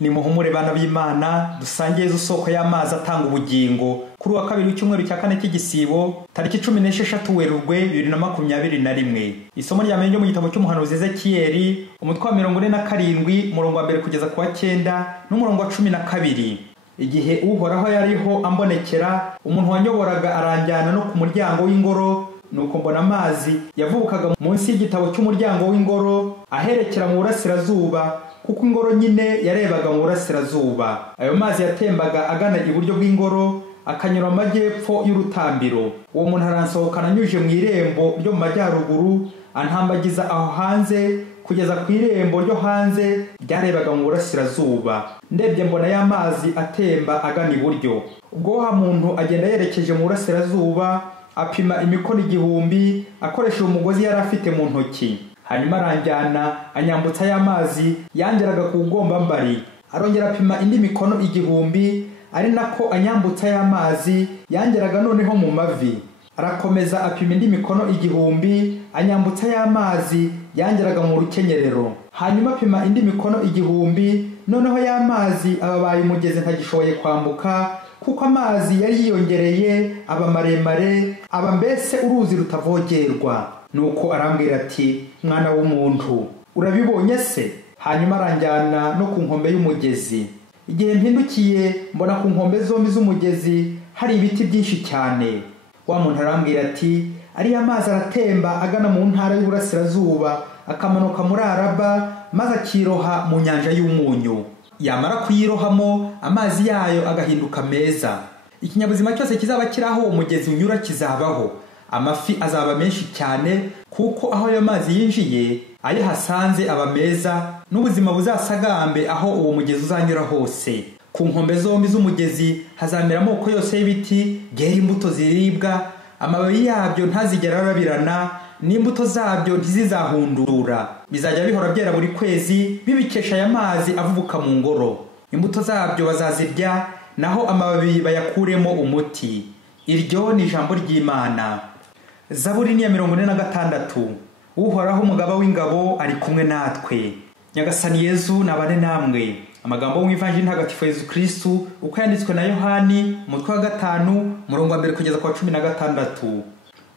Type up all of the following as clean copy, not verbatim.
ni muhumure bana b'Imana dusangiye Yezu soko y'amazi atanga ubugingo kuri wa kabiri w'icyumweru cya kane cy'igisibo tariki 16 Werurwe 2021. Isomo ryamenye ryo mu gitabo cy'umuhanuzi Ezekiyeli umutwe wa 47 murongo wa 1 kugeza ku wa 9 n'umurongo wa 12. Igihe Uhoraho yariho ambonekera, umuntu wanyoboraga aranjyana no ku muryango w'ingoro, nuko mbona amazi yavukaga munsi y'igitabo cy'umuryango w'ingoro aherekera mu burasirazuba, kuko ingoro nyine yarebaga mu burasirazuba. Ayo mazi yatembaga agana iburyo bw'ingoro akanyura amajyepfo y'urutambiro. Uwo muntu aransohokana anyuje mu irembo ryo mu majyaruguru, antambagiza aho hanze kugeza ku irembo ryo hanze ryarebaga mu burasirazuba. Ndebye mbona ya mazi atemba agana iburyo. Ubwo wa muntu agenda yerekeje mu burasirazuba, apima imikono 1000 akoresheje umugozi yari afite mu ntoki. Hanyuma aranjyana anyambutsa ya mazi yangeraga ku ngombambari, arongera apima indi mikono 1000, ari nako anyambutsa ya mazi yangeraga noneho mu mavi. Arakomeza apima indi mikono 1000 anyambutsa ya mazi yangeraga mu rukenyerero. Hanyuma apima indi mikono 1000, noneho ya mazi ababaye umugezi ntagishoboye kwambuka, kuko amazi yari yiyongereye aba maremare, aba mbese uruzi rutavogerwa. Nuko arambwira ati, mwana w'umuntu, urabibonye se? Hanyuma aranjyana no ku nkombe y'umugezi. Igihe mpindukiye mbona ku nkombe zombi z'umugezi hari ibiti byinshi cyane. Wa muntu arambwira ati, ariya mazi aratemba agana mu ntara y'uburasirazuba, akamanuka muri Araba, maze akiroha mu nyanja y'umunyu. Yamara kuyirohamo, amazi yayo agahinduka meza. Ikinyabuzima cyose kizaba kiraho uwo mugezi unyura kizabaho. Amafi azaba menshi cyane, kuko aho ayo mazi yinjiye ayo hasanze aba meza, n'ubuzima buzasagambe aho uwo mugezi uzanyura hose. Ku nkombe zombi z'umugezi hazamera amoko yose y'ibiti byera imbuto ziribwa, amababi yabyo ntazigera arabirana, n'imbuto zabyo ntizizahundura. Bizajya bihora byera buri kwezi, bibikesha aya mazi avubuka mu ngoro. Imbuto zabyo bazazirya, naho amababi bayakuremo umuti. Iryo ni ijambo ry'Imana. Zaburi ni ya 46. Uhoraho umugaba w'ingabo ari kumwe natwe. Nyagasani Yezu nabane namwe. Amagambo mu Ivanjili ntagatifu Yezu Kristu uko yanditswe na Yohani umutwe wa 5 murongo wa 1 kugeza ku wa 16.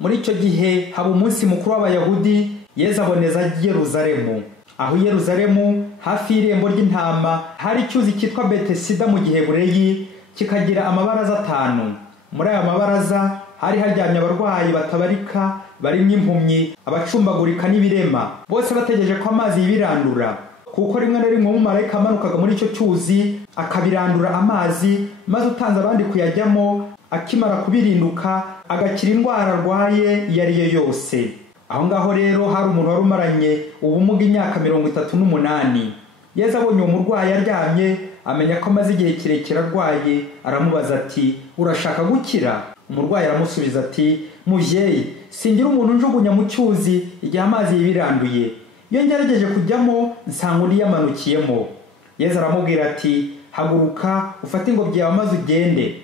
Muri icyo gihe haba umunsi mukuru w'Abayahudi, Yezu aboneza Yeruzalemu. Aho Yeruzalemu hafi y'irembo ry'intama hari icyuzi cyitwa Betesida mu Giheburayi, kikagira amabaraza 5. Muri aya mabaraza hari haryamye abarwayi batabarika, barimo impumyi, abacumbagurika n'ibirema, bose bategereje ko amazi yibirandura. Kuko rimwe na rimwe umumarayika amanukaga muri icyo cyuzi akabirandura amazi, maze utanze abandi kuyajyamo, akimara kubirinduka agakira indwara arwaye iyo ari yo yose. Aho ngaho rero hari umuntu wari umaranye ubumuga imyaka 38. Yezu abonye uwo murwayi aryamye, amenya ko amaze igihe kirekire arwaye, aramubaza ati, urashaka gukira? Umurwayi aramusubiza ati, muvyeyi, singira umuntu njugunya mu cyuzi igihe amazi yibiranduye. Iyo ngerageje kujyamo nsanga undi yamanukiyemo. Yezu aramubwira ati, haguruka ufate ingobyi yawe maze ugende.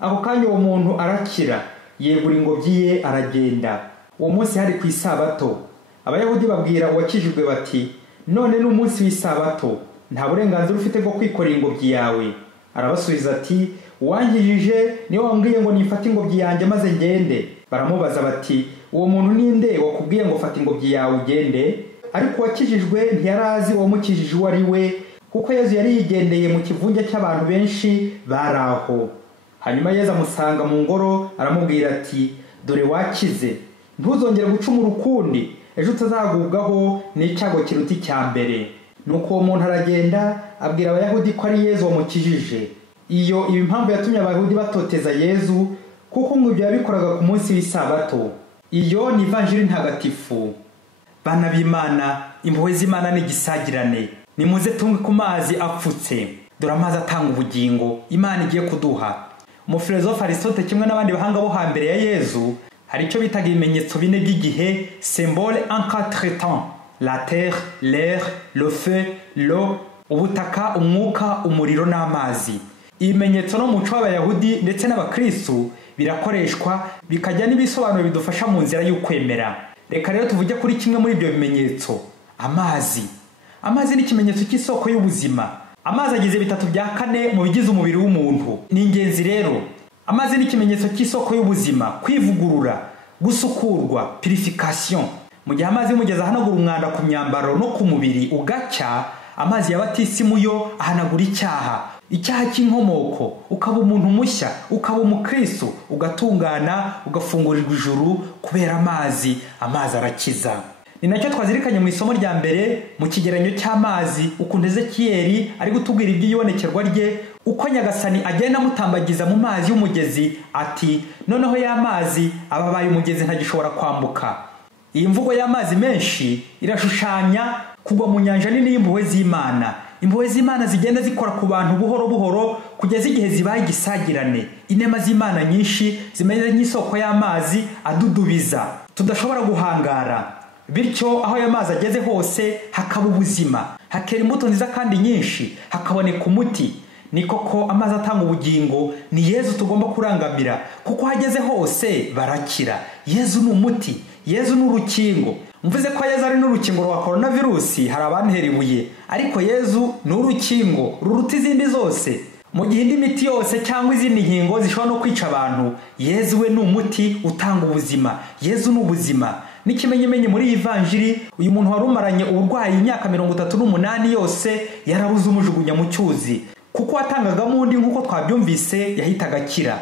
Ako kanya uwo muntu arakira, yegura ingobyi ye aragenda. Uwo munsi hari ku isabato. Abayahudi babwira uwakijijwe bati, none ni umunsi w'isabato, nta burenganzira ufite bwo kwikorera ingobyi yawe. Arabasubiza ati, uwankijije niwe wambwiye ngo nifate ingobyi yanjye maze ngende. Baramubaza bati, uwo muntu ninde wakubwiye ngo fata ingobyi yawe ugende? Ariko uwakijijwe ntiyarazi uwamukijije uwo ari we, kuko Yezu yari yigendeye mu kivunge cy'abantu benshi baraho. Hanyuma Yezu amusanga mu ngoro, aramubwira ati, dore wakize, ntuzongere gucumura ukundi, ejo utazagubwaho n'icyago kiruta icya mbere. Nuko uwo muntu aragenda abwira Abayahudi ko ari Yezu wamukijije. Iyo impamvu yatumye Abayahudi batoteza Yezu, kuko ngo ibyo yabikoraga ku munsi w'isabato. Iyo ni Ivanjili ntagatifu. Bana b'Imana, impuhwe z'Imana n'igisagirane, nimuze tumwe ku mazi apfutse. Dore amazi atanga ubugingo Imana igiye kuduha. Umufilozofe Aristote kimwe n'abandi bahanga bo hambere ya Yezu, hari icyo bitaga ibimenyetso bine by'igihe, symbole en 4 temps: la terre, l'air, le feu, l'eau, ubutaka, umwuka, umuriro n'amazi. Ibimenyetso no mu muco w'Abayahudi ndetse n'Abakristu birakoreshwa, bikajya n'ibisobanuro bidufasha mu nzira y'ukwemera. Reka rero tuvuge kuri kimwe muri ibyo bimenyetso: amazi. Amazi ni ikimenyetso cy'isoko y'ubuzima. Amazi agize 3/4 mu bigize umubiri w'umuntu. Ni ingenzi rero. Amazi ni ikimenyetso cy'isoko y'ubuzima, kwivugurura, gusukurwa, purification. Mu gihe amazi y'umugezi ahanagura umwanda ku myambaro no ku mubiri ugacya, amazi ya batisimu yo ahanagura icyaha cy'inkomoko, ukaba umuntu mushya, ukaba umukristo, ugatungana, ugafungurirwa ijuru kubera amazi arakiza. Ni nacyo twazirikanye mu isomo rya mbere mu kigeranyo cy'amazi, ukuntu Ezekiyeli ari gutubwira iby'iyonekerwa rye, uko Nyagasani agenda amutambagiza mu mazi y'umugezi ati noneho y'amazi ababaye umugezi ntagishobora kwambuka. Iyi mvugo y'amazi menshi irashushanya kugwa mu nyanja nini y'impuhwe z'Imana. Impuhwe z'Imana zigenda zikora ku bantu buhoro buhoro kugeza igihe zibaye igisagirane. Inema z'Imana nyinshi zimeze nk'isoko y'amazi adudubiza tudashobora guhangara. Bityo aho y'amazi ageze hose hakaba ubuzima, hakera imbuto nziza kandi nyinshi, hakaboneka umuti. Ni koko amazi atanga ubugingo, ni Yezu tugomba kurangamira, kuko hageze hose barakira. Yezu ni umuti, Yezu ni urukingo. Mvuze ko Yezu ari n'urukingo rwa coronavirus, hari abantera ibuye, ariko Yezu ni urukingo ruruta izindi zose. Mu gihe indi miti yose cyangwa izindi nkingo zishobora no kwica abantu, Yezu we ni umuti utanga ubuzima. Yezu ni ubuzima. N'ikimenyemenye muri Ivanjiri, uyu muntu warumaranye uburwayi imyaka 38 yose yarabuze umujugunya mu cyuzi, kuko watangagamo undi nk'uko twabyumvise yahitaga akira.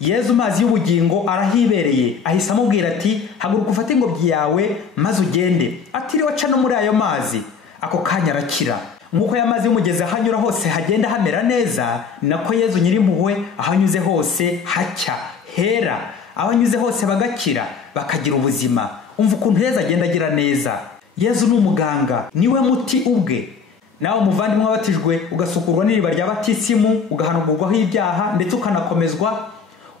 Yezu mazi y'ubugingo arahibereye, ahise amubwira ati haguruka ufate ingobyi yawe maze ugende. Atiriwe aca no muri ayo mazi, ako kanya arakira. Nk'uko y'amazi y'umugezi ahanyura hose hagenda hamera neza, nako Yezu nyirimpuhwe ahanyuze hose hacya hera, abanyuze hose bagakira bakagira ubuzima. Umva ukuntu Yezu agenda agira neza. Yezu ni umuganga, niwe muti ubwe. Nawe umuvandimwe wabatijwe ugasukurwa n'iriba rya batisimu, ugahanagurwaho ibyaha ndetse ukanakomezwa,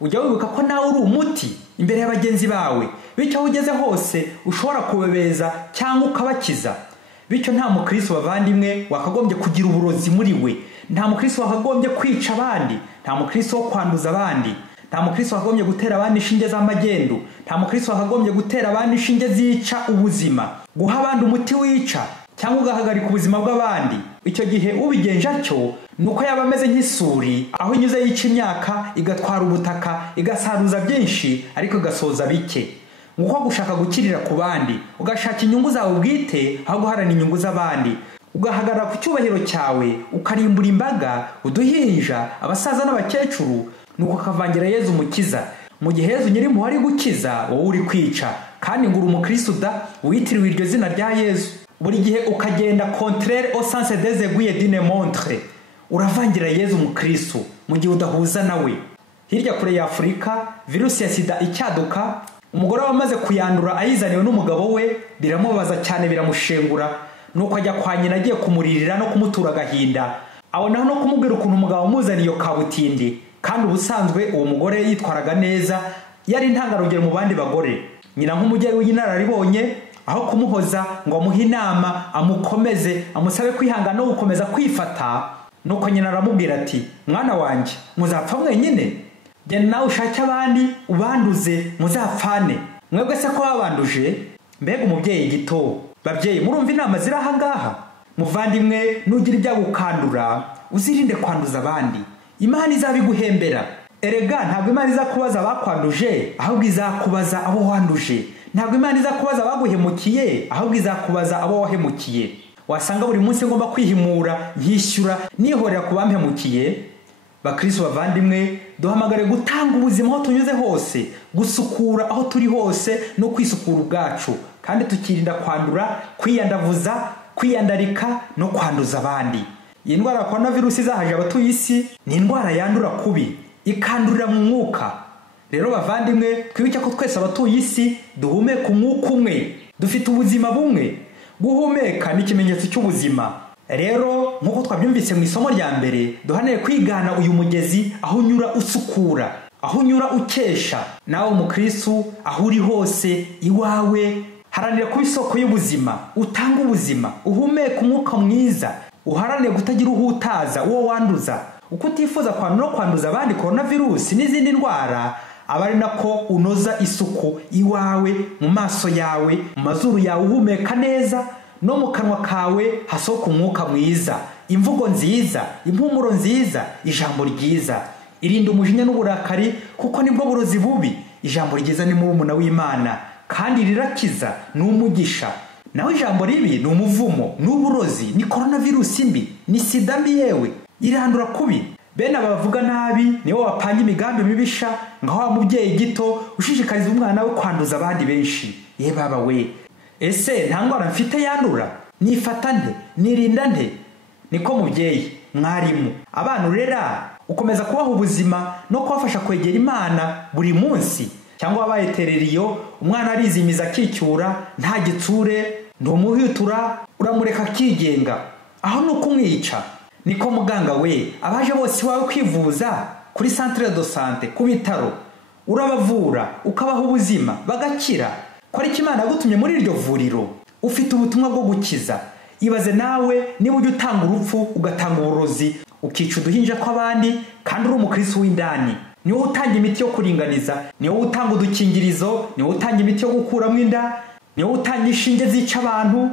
ujya wibuka ko nawe uri umuti imbere y'abagenzi bawe. Bityo aho ugeze hose ushobora kubebeza cyangwa ukabakiza. Bityo nta mukristo bavandimwe wakagombye kugira uburozi muri we, nta mukristo wakagombye kwica abandi, nta mukristo wo kwanduza abandi, nta mukristo wakagombye gutera abandi inshinge z'amagendu, nta mukristo wakagombye gutera abandi inshinge zica ubuzima, guha abandi umuti wica cyangwa ugahagarika ubuzima bw'abandi. Icyo gihe ubigenje atyo nuko yaba ameze nk'isuri, aho inyuze yica imyaka igatwara ubutaka, igasaruza byinshi ariko igasoza bike. Nguko gushaka gukirira ku bandi, ugashaka inyungu zawe bwite aho guharana inyungu z'abandi, ugahagarara ku cyubahiro cyawe ukarimbura imbaga, uduhinja, abasaza n'abakecuru, nuko kavangira Yezu umukiza. Mu gihe Yezu nyirimpuhwe ari gukiza, wowe uri kwica. Kandi ngura umukristo da witiriwe iryo zina rya Yezu, buri gihe ukagenda contraire au sens des aiguilles d'une montre. Uravangira Yezu umukristo mu gihe udahuza nawe. Hirya kure ya Afurika, virusi ya sida icyaduka, umugore wamaze kuyandura ayizaniwe n'umugabo we, biramubaza cyane biramushengura, nuko ajya kwa nyina agiye kumuririra no kumutura agahinda. Abonaho no kumubwira ukuntu umugabo amuzaniye kabutindi, kandi ubusanzwe uwo mugore yitwaraga neza, yari intangarugero mu bandi bagore. Nyina nk'umugeri w'inararibonye, aho kumuhoza ngo amuhe inama, amukomeze, amusabe kwihangana no gukomeza kwifata, nuko nyina aramubwira ati mwana wanjye muzapfa mwenyine, genda nawe ushake abandi ubanduze muzapfane. Mwebwe se ko babanduje? Mbega umubyeyi gito. Babyeyi murumva inama ziri aha ngaha? Muvandimwe nugira ibyago ukandura, uzirinde kwanduza abandi, Imana izabiguhembera. Erega ntabwo Imana izakubaza abakwanduje, ahubwo izakubaza abo wanduje. Ntabwo Imana izakubaza abaguhemukiye, ahubwo izakubaza abo wahemukiye. Wasanga buri munsi ngomba kwihimura, nkishyura, nihorera ku bampemukiye. Bakristo bavandimwe, duhamagare gutanga ubuzima aho tunyuze hose, gusukura aho turi hose no kwisukura ubwacu, kandi tukirinda kwandura, kwiyandavuza, kwiyandarika no kwanduza abandi. Iyi ndwara ya coronavirus izahaje abatuye isi ni indwara yandura kubi, ikandurira mu mwuka. Rero bavandimwe, twibuke ko twese abatuye isi duhumeka umwuka umwe, dufite ubuzima bumwe. Guhumeka ni ikimenyetso cy'ubuzima. Rero nk'uko twabyumvise mu isomo rya mbere, duhaneye kwigana uyu mugezi aho unyura usukura, aho unyura ukesha. Nawe umukristo aho uri hose iwawe, haranira kuba isoko y'ubuzima, utanga ubuzima, uhumeka umwuka mwiza, uharanire kutagira uhutaza uwo wanduza. Uko utifuza kwandura no kwanduza abandi coronavirus n'izindi ndwara, aba ari nako unoza isuku iwawe, mu maso yawe, mu mazuru yawe uhumeka neza, no mu kanwa kawe hasohoka umwuka mwiza. imvugo nziza, impumuro nziza, ijambo ryiza. Irinda umujinya n'uburakari kuko nibwo burozi bubi. Ijambo ryiza ni murumuna w'Imana kandi rirakiza, ni umugisha. Naho ijambo ribi ni umuvumo, ni uburozi, ni coronavirus mbi, ni sida mbi yewe irandura kubi. Bene abavuga nabi nibo bapanga imigambi mibisha, ngaho wa mubyeyi gito ushishikariza umwana we kwanduza abandi benshi. Ye baba we, ese nta ndwara mfite yandura? Nifata nte? Nirinda nte? Niko mubyeyi, mwarimu, abana urera ukomeza kubaha ubuzima no kubafasha kwegera Imana buri munsi, cyangwa wabayiterera iyo umwana arizimiza akicyura nta gitsure, ntumuhitura, uramureka akigenga, aho nuko umwica. Niko muganga we, abaje bose wawe kwivuza kuri centre de santé, ku bitaro, urabavura ukabaha ubuzima bagakira. Ko ari Imana yagutumye muri iryo vuriro, ufite ubutumwa bwo gukiza. Ibaze nawe niba ujya utanga urupfu ugatanga uburozi ukica uduhinja kw'abandi kandi uri umukristo w'indani. Niwo utanga imiti yo kuringaniza, niwo utanga udukingirizo, niwo utanga imiti yo gukuramo inda, niwo utanga inshinge zica abantu.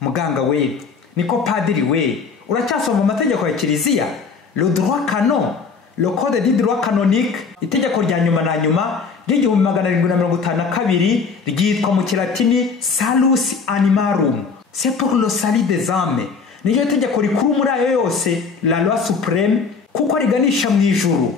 Muganga we, niko padiri we, uracyasoma amategeko ya Kiliziya, le droit canon, le code du droit canonique, itegeko rya nyuma na nyuma ry'igihumbi 752 ryitwa mu Kilatini Salus Animarum. C'est pour le salut des âmes. Niyo tegeko rikuru muri ayo yose, la loi suprême, kuko riganisha mu ijuru,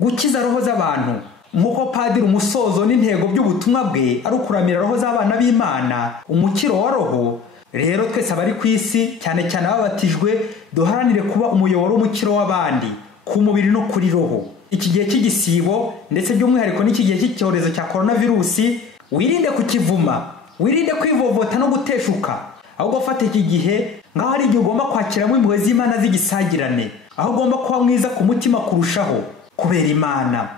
gukiza roho z'abantu. Nkuko padiri umusozo n'intego by'ubutumwa bwe ari ukuramira roho z'abana b'Imana, umukiro wa roho. Rero twese abari ku isi, cyane cyane ababatijwe, duharanire kuba umuyoboro w'umukiro w'abandi ku mubiri no kuri roho. Iki gihe cy'igisibo ndetse by'umwihariko n'iki gihe cy'icyorezo cya coronavirus, wirinde kukivuma, wirinde kwivovota no guteshuka, ahubwo fata iki gihe ngaho ari igihe ugomba kwakiramo impuhwe z'Imana z'igisagirane, aho ugomba kuba mwiza ku mutima kurushaho kubera Imana.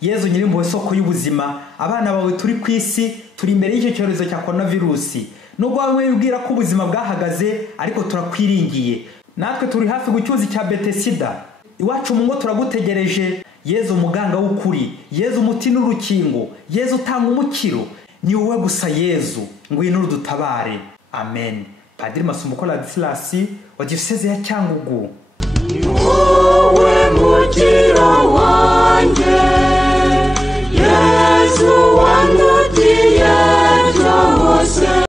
Yezu Nyirimpuhwe, soko y'ubuzima, abana bawe turi ku isi turi imbere y'icyo cyorezo cya coronavirus. Nubwo bamwe bibwira ko ubuzima bwahagaze, ariko turakwiringiye. Natwe turi hafi gucyuza cya Betesida. Iwacu mu ngo turagutegereje. Yezu muganga w'ukuri, Yezu umuti n'urukingo, Yezu utanga umukiro. Ni wowe gusa Yezu, ngwino udutabare. Amen. Padiri Masumbuko Ladislas wa Diocese ya Cyangugu. Ni wowe mukiro wanjye.